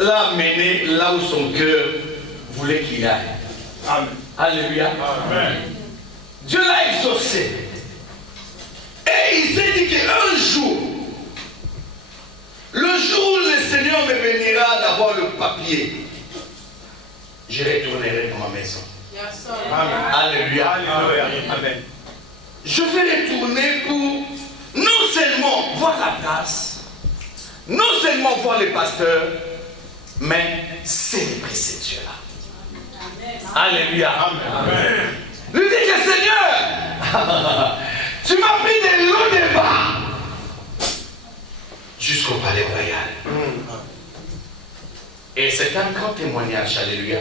l'a mené là où son cœur voulait qu'il aille. Amen. Alléluia. Amen. Dieu l'a exaucé. Et il s'est dit qu'un jour, le jour où le Seigneur me bénira d'avoir le papier, je retournerai dans ma maison. Amen. Alléluia. Alléluia. Amen. Je vais retourner pour non seulement voir la place, non seulement voir les pasteurs, mais célébrer ce Dieu-là. Alléluia. Amen. Lui dit que Seigneur, tu m'as pris de l'eau de bas jusqu'au palais royal. Et c'est un grand témoignage, alléluia.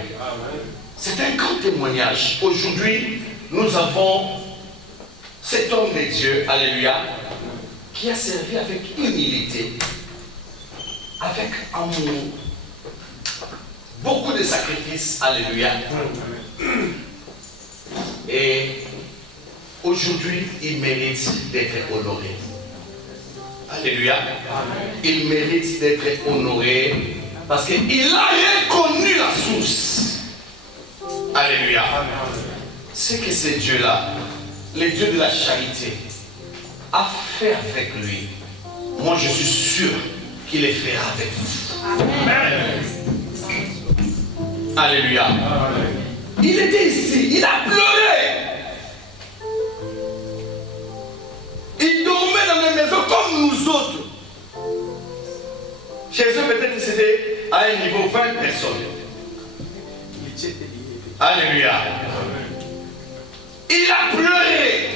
C'est un grand témoignage. Aujourd'hui, nous avons cet homme de Dieu, alléluia, qui a servi avec humilité, avec amour, beaucoup de sacrifices, alléluia. Et aujourd'hui, il mérite d'être honoré. Alléluia. Il mérite d'être honoré parce qu'il a reconnu la source. Alléluia. C'est que ce Dieu-là, le Dieu de la charité, a fait avec lui. Moi, je suis sûr qu'il le fera avec vous. Amen. Alléluia. Il était ici, il a pleuré. Il dormait dans les maisons comme nous autres. Chez eux, peut-être c'était à un niveau 20 personnes. Alléluia. Il a pleuré.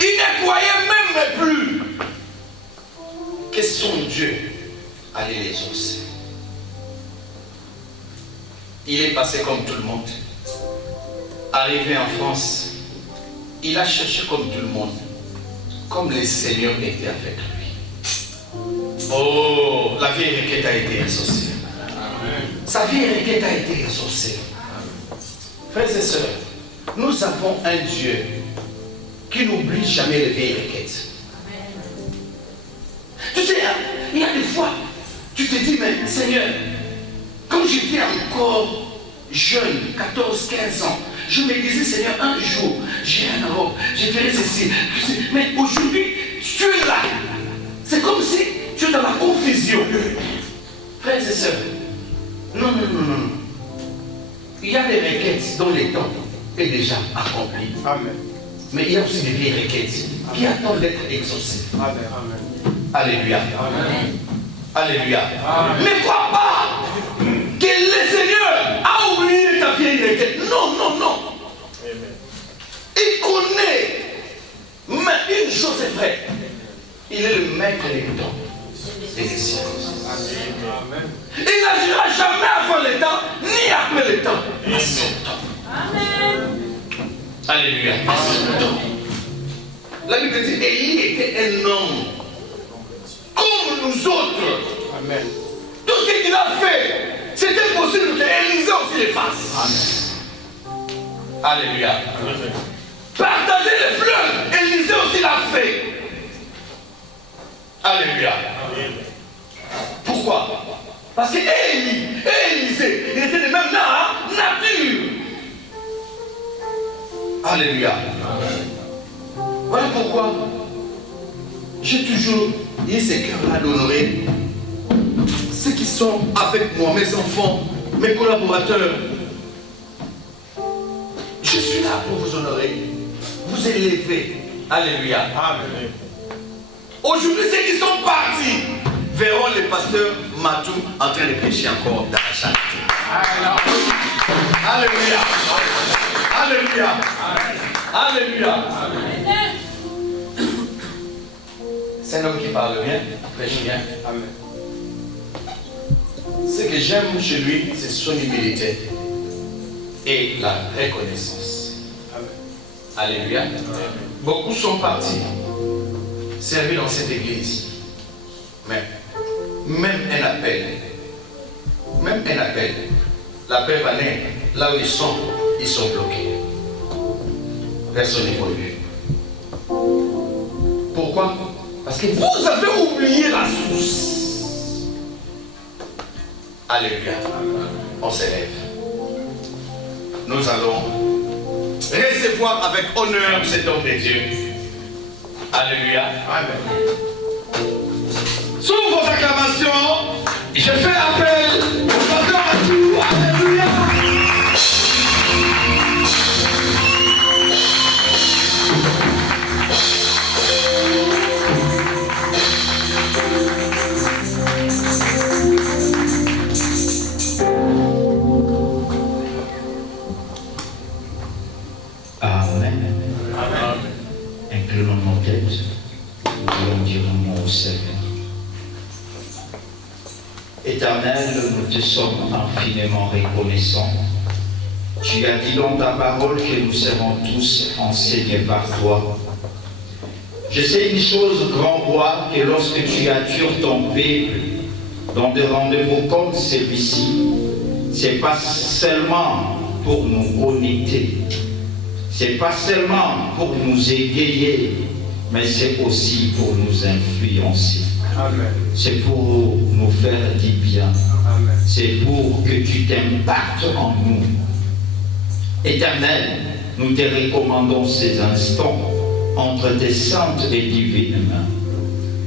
Il ne croyait même plus que son Dieu allait les exaucer. Il est passé comme tout le monde. Arrivé en France, il a cherché comme tout le monde, comme le Seigneur était avec lui. Oh, la vieille requête a été exaucée. Sa vieille requête a été exaucée. Frères et sœurs, nous avons un Dieu qui n'oublie jamais les vieilles requêtes. Tu sais, il y a des fois, tu te dis, mais Seigneur, quand j'étais encore jeune, 14, 15 ans, je me disais, Seigneur, un jour, j'ai un robe, je ferai ceci. Mais aujourd'hui, tu es là. C'est comme si tu es dans la confusion. Frères et sœurs, non. Il y a des requêtes dont le temps est déjà accompli. Amen. Mais il y a aussi des vieilles requêtes qui attendent d'être exaucées. Amen. Alléluia. Amen. Alléluia. Amen. Ne crois pas que le Seigneur a oublié ta vieille requête. Non. Il connaît. Mais une chose est vraie. Il est le maître des temps et des circonstances. Amen. Il n'agira jamais avant le temps, ni après le temps. À son temps. Amen. Alléluia. À son temps. La Bible dit, Élie était un homme comme nous autres. Amen. Tout ce qu'il a fait, c'était possible que Élisée aussi le fasse. Amen. Alléluia. Amen. Partager les fleurs, Élisée aussi l'a fait. Alléluia. Amen. Pourquoi? Parce que Élie et Élisée, ils étaient de même nature. Alléluia. Voilà pourquoi j'ai toujours eu ce cœur-là d'honorer ceux qui sont avec moi, mes enfants, mes collaborateurs. Je suis là pour vous honorer, vous élever. Alléluia. Amen. Aujourd'hui, ceux qui sont partis verront le pasteur Matou en train de prêcher encore dans la charité. Alléluia. Alléluia. Alléluia. C'est un homme qui parle bien, qui prêche bien. Amen. Ce que j'aime chez lui, c'est son humilité et la reconnaissance. Amen. Alléluia. Beaucoup sont partis servir dans cette église. Mais même un appel, l'appel va naître. Là où ils sont bloqués. Personne n'évolue. Pourquoi? Parce que vous avez oublié la source. Alléluia. On s'élève. Nous allons recevoir avec honneur cet homme de Dieu. Alléluia. Amen. Sous vos acclamations, je fais appel au pasteur à tout. Alléluia. Amen. Inclinons nos têtes, nous allons dire un mot au Seigneur. Éternel, nous te sommes infiniment reconnaissants. Tu as dit dans ta parole que nous serons tous enseignés par toi. Je sais une chose, grand roi, que lorsque tu attires ton peuple dans des rendez-vous comme celui-ci, c'est pas seulement pour nous connecter, c'est pas seulement pour nous égayer, mais c'est aussi pour nous influencer. Amen. C'est pour nous faire du bien. Amen. C'est pour que tu t'impactes en nous. Éternel, nous te recommandons ces instants entre tes saintes et divines mains.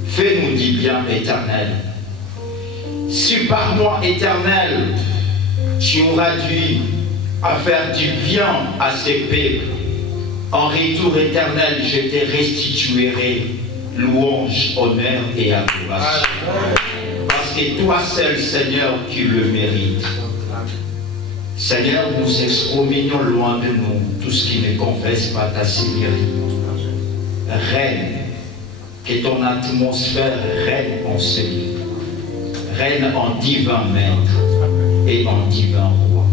Fais-nous du bien, Éternel. Si par moi, Éternel, tu auras dû à faire du bien à ces peuples, en retour, Éternel, je te restituerai louange, honneur et adoration. Parce que toi seul, Seigneur, tu le mérites. Seigneur, nous exterminons loin de nous tout ce qui ne confesse pas ta Seigneurie. Règne, que ton atmosphère règne en celui. Règne en divin maître et en divin roi.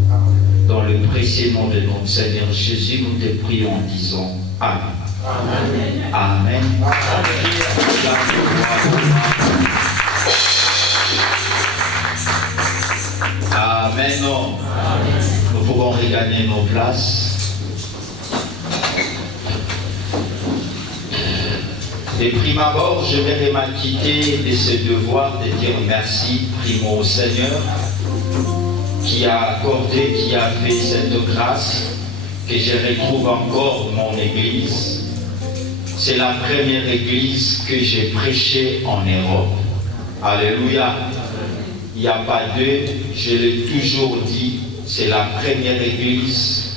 Dans le précieux nom de notre Seigneur Jésus, nous te prions en disant Amen. Amen. Amen. Amen. Nous pouvons regagner nos places. De prime abord, je vais m'acquitter de ce devoir de dire merci, primo au Seigneur, qui a accordé, qui a fait cette grâce, que je retrouve encore mon église. C'est la première église que j'ai prêchée en Europe. Alléluia. Il n'y a pas deux, je l'ai toujours dit, c'est la première église,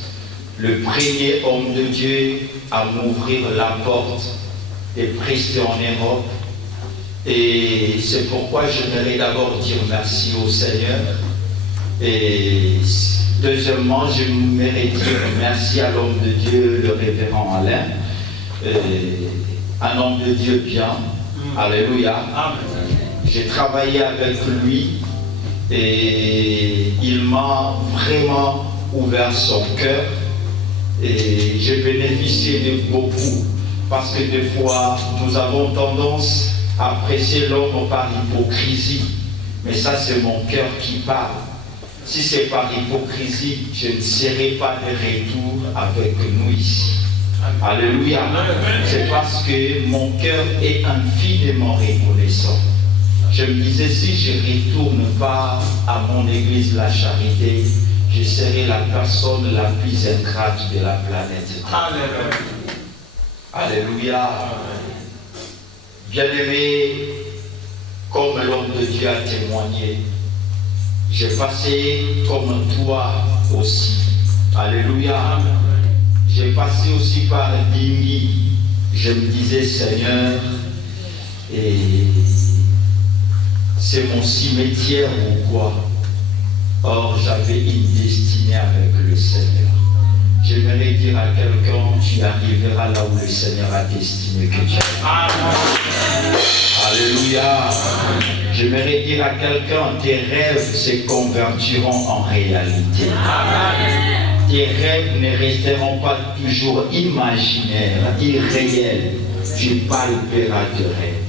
le premier homme de Dieu à m'ouvrir la porte et prêcher en Europe. Et c'est pourquoi j'aimerais d'abord dire merci au Seigneur. Et deuxièmement, je voudrais dire merci à l'homme de Dieu, le révérend Alain, un homme de Dieu bien. Alléluia. J'ai travaillé avec lui et il m'a vraiment ouvert son cœur et j'ai bénéficié de beaucoup parce que des fois nous avons tendance à apprécier l'homme par hypocrisie, mais ça c'est mon cœur qui parle. Si c'est par hypocrisie, je ne serai pas de retour avec nous ici. Alléluia. C'est parce que mon cœur est infiniment reconnaissant. Je me disais, si je ne retourne pas à mon église La Charité, je serai la personne la plus ingrate de la planète. Alléluia. Bien-aimé, comme l'homme de Dieu a témoigné, j'ai passé comme toi aussi. Alléluia. J'ai passé aussi par Dingui. Je me disais, Seigneur, et c'est mon cimetière ou quoi? Or, j'avais une destinée avec le Seigneur. J'aimerais dire à quelqu'un, tu arriveras là où le Seigneur a destiné que tu arrives. Alléluia. J'aimerais dire à quelqu'un, tes rêves se convertiront en réalité. Tes rêves ne resteront pas toujours imaginaires, irréels. Tu palperas tes rêves.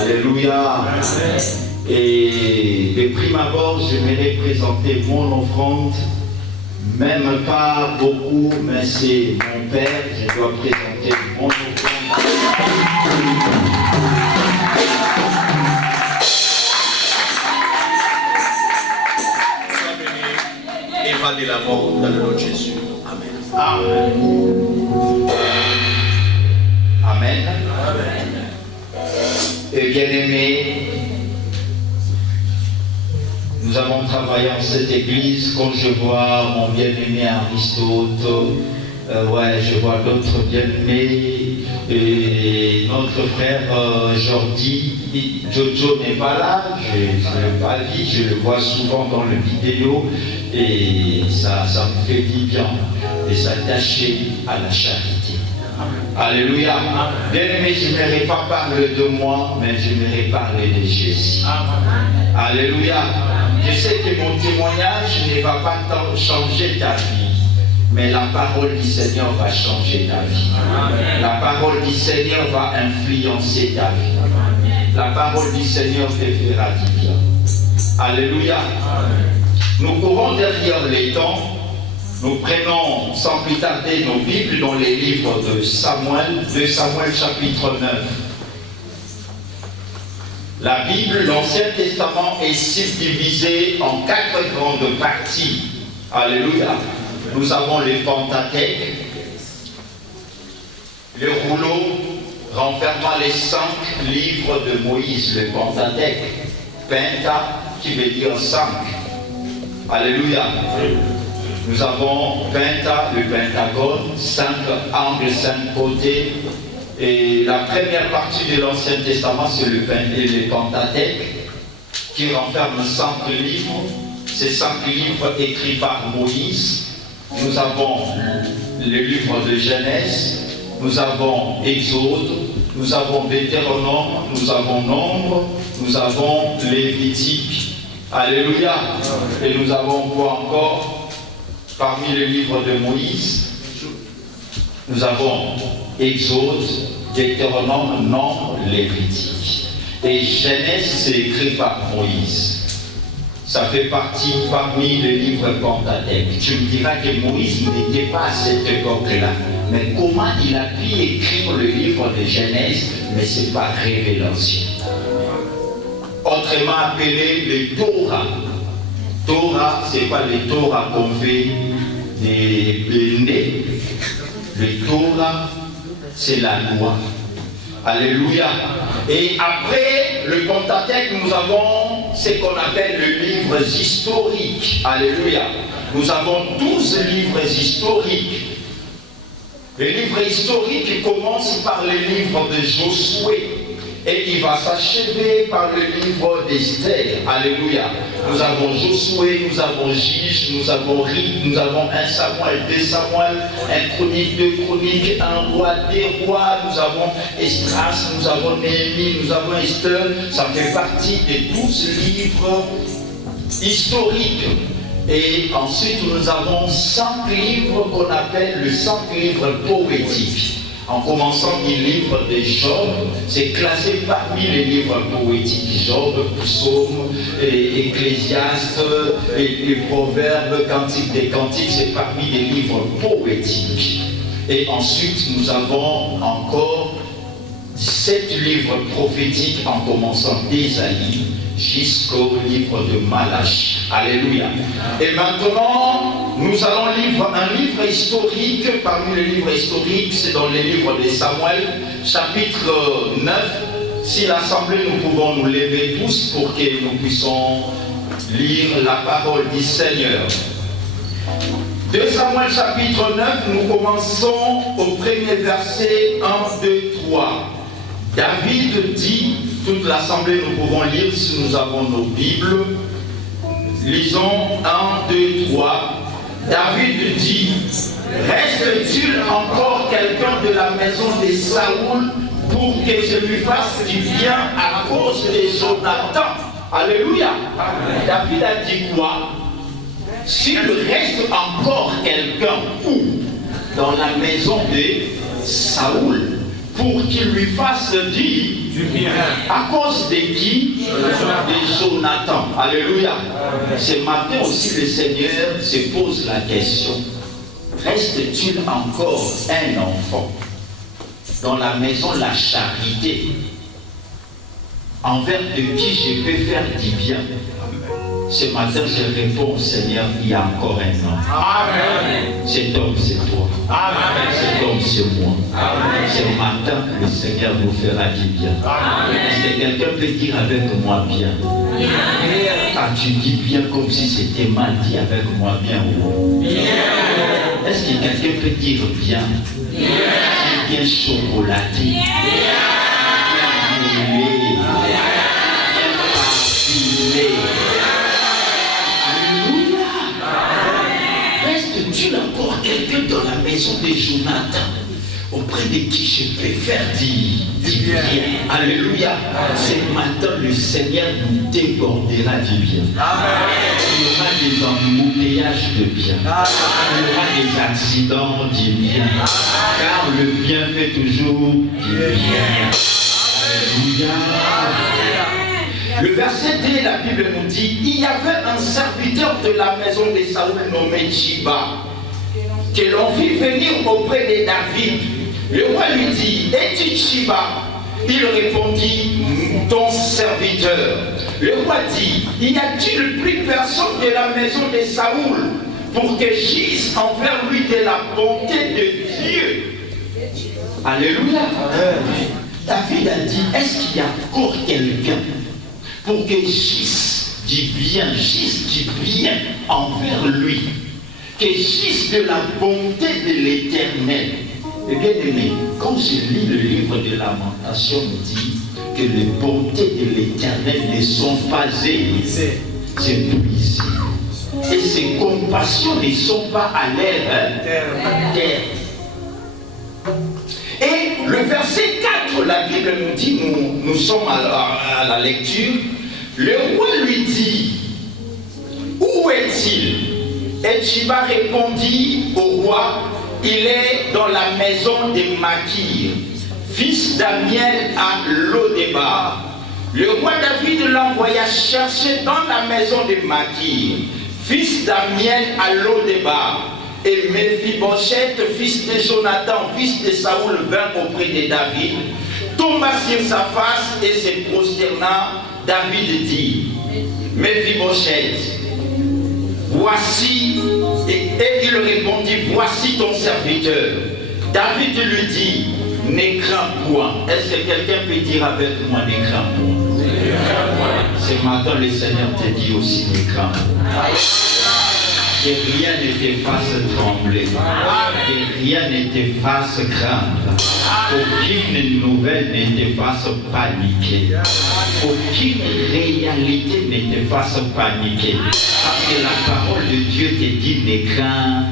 Alléluia. Et de prime abord, j'aimerais présenter mon offrande. Même pas beaucoup, mais c'est mon père. Je dois présenter mon offrande. va de l'avant dans le nom de Jésus. Amen. Amen. Amen. Et bien-aimés, nous avons travaillé en cette église. Quand je vois mon bien-aimé Aristote, je vois d'autres bien-aimés, et notre frère Jordi, Jojo n'est pas là, je ne l'ai pas dit, je le vois souvent dans les vidéos, et ça me fait du bien de s'attacher à la charité. Alléluia. Bien-aimé, je n'aimerais pas parler de moi, mais je n'aimerais parler de Jésus. Alléluia. Je sais que mon témoignage ne va pas changer ta vie, mais la parole du Seigneur va changer ta vie. La parole du Seigneur va influencer ta vie. La parole du Seigneur te fera du bien. Alléluia. Nous courons derrière les temps. Nous prenons sans plus tarder nos Bibles dans les livres de Samuel chapitre 9. La Bible, l'Ancien Testament est subdivisé en 4 grandes parties. Alléluia. Nous avons le Pentateuque, le rouleau renfermant les 5 livres de Moïse, le Pentateuque. Penta, qui veut dire 5. Alléluia. Nous avons Penta, le Pentagone, 5 angles, 5 côtés. Et la première partie de l'Ancien Testament, c'est le Pentateuque, qui renferme 5 livres. Ces 5 livres écrits par Moïse. Nous avons le livre de Genèse, nous avons Exode, nous avons Deutéronome, nous avons Nombre, nous avons Lévitique. Alléluia. Et nous avons quoi encore parmi les livres de Moïse? Nous avons Exode, Deutéronome, Nombre, Lévitique. Et Genèse, c'est écrit par Moïse. Ça fait partie parmi les livres Pentateuque. Tu me diras que Moïse n'était pas à cette époque-là. Mais comment il a pu écrire le livre de Genèse, mais c'est par révélation. Autrement appelé le Torah. Torah, c'est pas le Torah qu'on fait des bénés. Le Torah, c'est la loi. Alléluia. Et après le Pentateuque, nous avons ce qu'on appelle le livre historique. Alléluia. Nous avons 12 livres historiques. Les livres historiques commencent par le livre de Josué. Et il va s'achever par le livre d'Esther. Alléluia. Nous avons Josué, nous avons Juge, nous avons Rite, nous avons 1 Samuel, 2 Samuel, 1 Chronique, 2 Chroniques, 1 Roi, 2 Rois, nous avons Esdras, nous avons Néhémie, nous avons Esther. Ça fait partie des 12 livres historiques. Et ensuite, nous avons 5 livres qu'on appelle le 5 livres poétiques. En commençant du livre de Job, c'est classé parmi les livres poétiques. Job, Psaume, Ecclésiaste, et Proverbes, Cantiques des Cantiques, c'est parmi les livres poétiques. Et ensuite, nous avons encore 7 livres prophétiques en commençant d'Ésaïe jusqu'au livre de Malachie. Alléluia. Et maintenant, nous allons lire un livre historique. Parmi les livres historiques, c'est dans les livres de Samuel, chapitre 9. Si l'assemblée, nous pouvons nous lever tous pour que nous puissions lire la parole du Seigneur. 2 Samuel chapitre 9, nous commençons au premier verset 1, 2, 3. David dit, toute l'assemblée, nous pouvons lire si nous avons nos Bibles. Lisons 1, 2, 3. David dit, reste-t-il encore quelqu'un de la maison de Saoul pour que je lui fasse du bien à cause de Jonathan? Alléluia. Amen. David a dit quoi? S'il reste encore quelqu'un où? Dans la maison de Saoul, pour qu'il lui fasse du bien. À cause de qui? De Jonathan. Alléluia. Ce matin aussi, le Seigneur se pose la question. Reste-t-il encore un enfant dans la maison la charité, envers de qui je peux faire du bien? Ce matin, je réponds au Seigneur, il y a encore un an. Amen. Cet homme, c'est toi. Amen. Cet homme, c'est moi. Amen. Ce matin, le Seigneur nous fera du bien. Est-ce que quelqu'un peut dire avec moi bien? Ah, tu dis bien comme si c'était mal dit avec moi bien. Est-ce que quelqu'un peut dire bien? Bien chocolaté. Bien moulé. Bien parfumé. Alléluia. Reste-t-il encore quelqu'un dans la maison de Jonathan auprès de qui je préfère dire bien? Alléluia. Ce matin, le Seigneur nous débordera du bien. Il y aura des embouteillages de bien. Il y aura des accidents du bien. Car le bien fait toujours du bien. Alléluia. Le verset 2, la Bible nous dit, il y avait un serviteur de la maison de Saoul nommé Chiba, que l'on fit venir auprès de David. Le roi lui dit, es-tu Chiba? Il répondit, ton serviteur. Le roi dit, y a-t-il plus personne de la maison de Saoul pour que j'ise envers lui de la bonté de Dieu? Alléluia. David a dit, est-ce qu'il y a encore quelqu'un pour que j'ise du bien envers lui, que j'ise de la bonté de l'Éternel? Et bien aimé, quand je lis le livre de Lamentation, me dit que les bontés de l'Éternel ne sont pas épuisées. Et ses compassions ne sont pas à l'air terre. Et le verset 4, la Bible nous dit, nous sommes à la lecture, le roi lui dit, où est-il? Et Chiba répondit au roi, il est dans la maison de Makir, fils d'Amiel à Lodébar. Le roi David l'envoya chercher dans la maison de Makir, fils d'Amiel à Lodébar. Et Mephibosheth, fils de Jonathan, fils de Saoul, vint auprès de David, tomba sur sa face et se prosterna. David dit, Mephibosheth, voici, et il répondit, voici ton serviteur. David lui dit, ne crains point. Est-ce que quelqu'un peut dire avec moi, ne crains point? Ce matin, le Seigneur te dit aussi, ne crains point. Que rien ne te fasse trembler, que rien ne te fasse craindre, aucune nouvelle ne te fasse paniquer, aucune réalité ne te fasse paniquer, parce que la parole de Dieu te dit ne crains,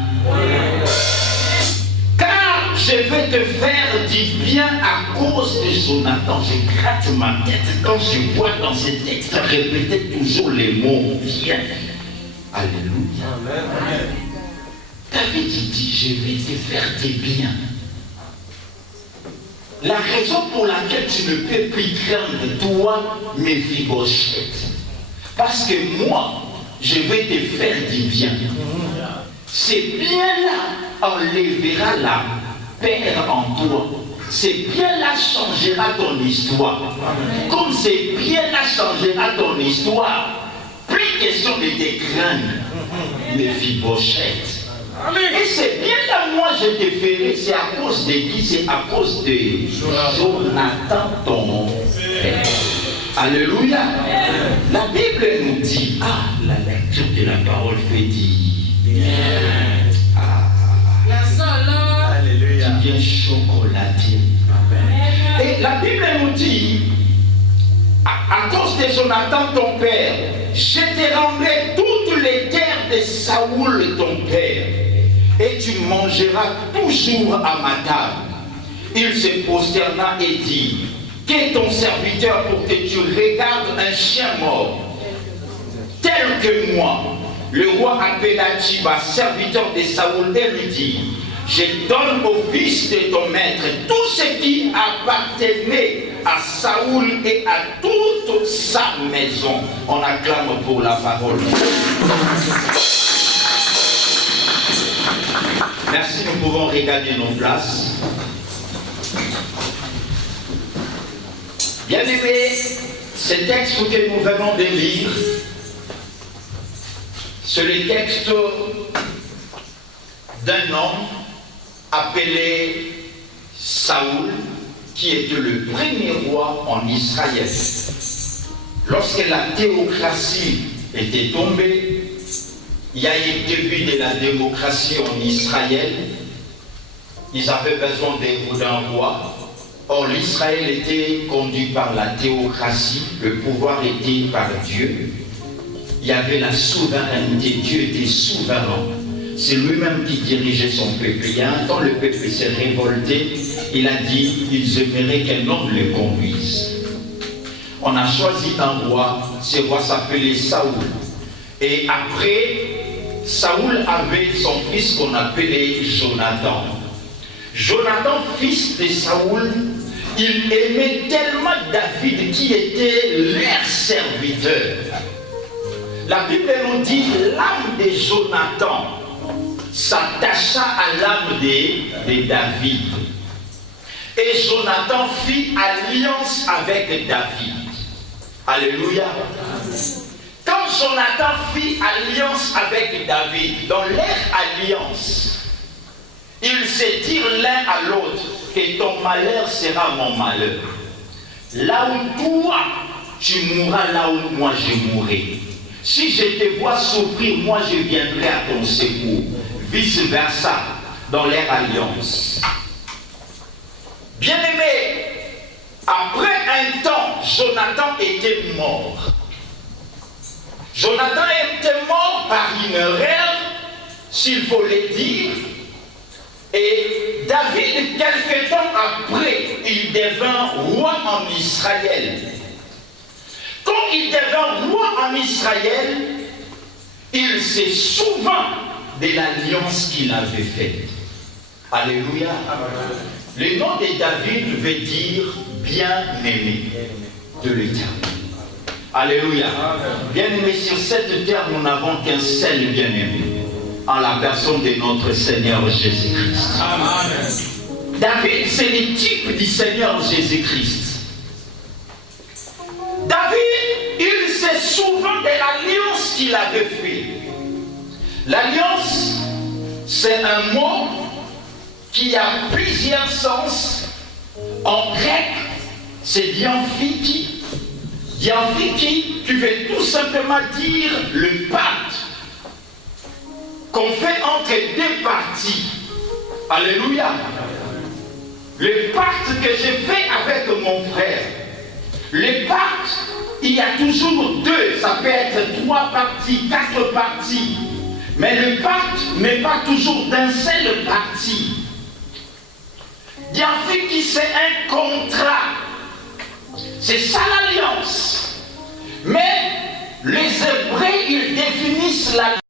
car je vais te faire du bien à cause de Jonathan. Je gratte ma tête quand je vois dans ce texte répéter toujours les mots bien. Alléluia. Amen. David dit, je vais te faire du bien. La raison pour laquelle tu ne peux plus craindre, toi, Mephibosheth, parce que moi, je vais te faire du bien. C'est bien-là enlèvera la peur en toi. C'est bien-là changera ton histoire. Comme c'est bien-là changera ton histoire, plus question de te craindre, Mephibosheth. Et c'est bien là, moi je te ferai, c'est à cause de qui? C'est à cause de Jonathan, ton père. Alléluia. La Bible nous dit, la lecture de la parole fait dire, Alléluia. Tu viens chocolaté. Et la Bible nous dit, à cause de Jonathan, ton père, je te rendrai toutes les terres de Saoul, ton père, et tu mangeras toujours à ma table. Il se prosterna et dit, qu'est ton serviteur pour que tu regardes un chien mort, tel que moi? Le roi appela Chiba, serviteur de Saoul, et lui dit, je donne au fils de ton maître tout ce qui appartenait à Saoul et à toute sa maison. On acclame pour la parole. Merci, nous pouvons regarder nos places. Bien-aimés, ce texte que nous venons de lire C'est le texte d'un homme appelé Saoul, qui était le premier roi en Israël. Lorsque la théocratie était tombée, il y a eu le début de la démocratie en Israël. Ils avaient besoin d'un roi. Or, l'Israël était conduit par la théocratie, le pouvoir était par Dieu. Il y avait la souveraineté, Dieu était souverain. C'est lui-même qui dirigeait son peuple. Et quand le peuple s'est révolté, il a dit qu'ils aimeraient qu'un homme le conduise. On a choisi un roi, ce roi s'appelait Saoul. Et après, Saoul avait son fils qu'on appelait Jonathan. Jonathan, fils de Saoul, il aimait tellement David qui était leur serviteur. La Bible nous dit l'âme de Jonathan s'attacha à l'âme de David. Et Jonathan fit alliance avec David. Alléluia. Quand Jonathan fit alliance avec David, dans leur alliance, ils se dirent l'un à l'autre que ton malheur sera mon malheur. Là où toi, tu mourras, là où moi je mourrai. Si je te vois souffrir, moi je viendrai à ton secours. Vice versa, dans leur alliance. Bien-aimé, après un temps, Jonathan était mort. Jonathan était mort par une erreur, s'il faut le dire. Et David, quelque temps après, il devint roi en Israël. Quand il devint roi en Israël, il s'est souvint de l'alliance qu'il avait faite. Alléluia. Le nom de David veut dire bien-aimé de l'Éternel. Alléluia. Bien-aimé, sur cette terre, nous n'avons qu'un seul bien-aimé, en la personne de notre Seigneur Jésus-Christ. David, c'est le type du Seigneur Jésus-Christ. David, il se souvint de l'alliance qu'il avait faite. L'alliance, c'est un mot qui a plusieurs sens. En grec, c'est diamphiki. Diamphiki, qui veut tout simplement dire le pacte qu'on fait entre deux parties. Alléluia. Le pacte que j'ai fait avec mon frère. Le pacte, il y a toujours deux, ça peut être 3 parties, 4 parties. Mais le pacte n'est pas toujours d'un seul parti. Diamphiki, c'est un contrat. C'est ça l'alliance. Mais les Hébreux, ils définissent l'alliance.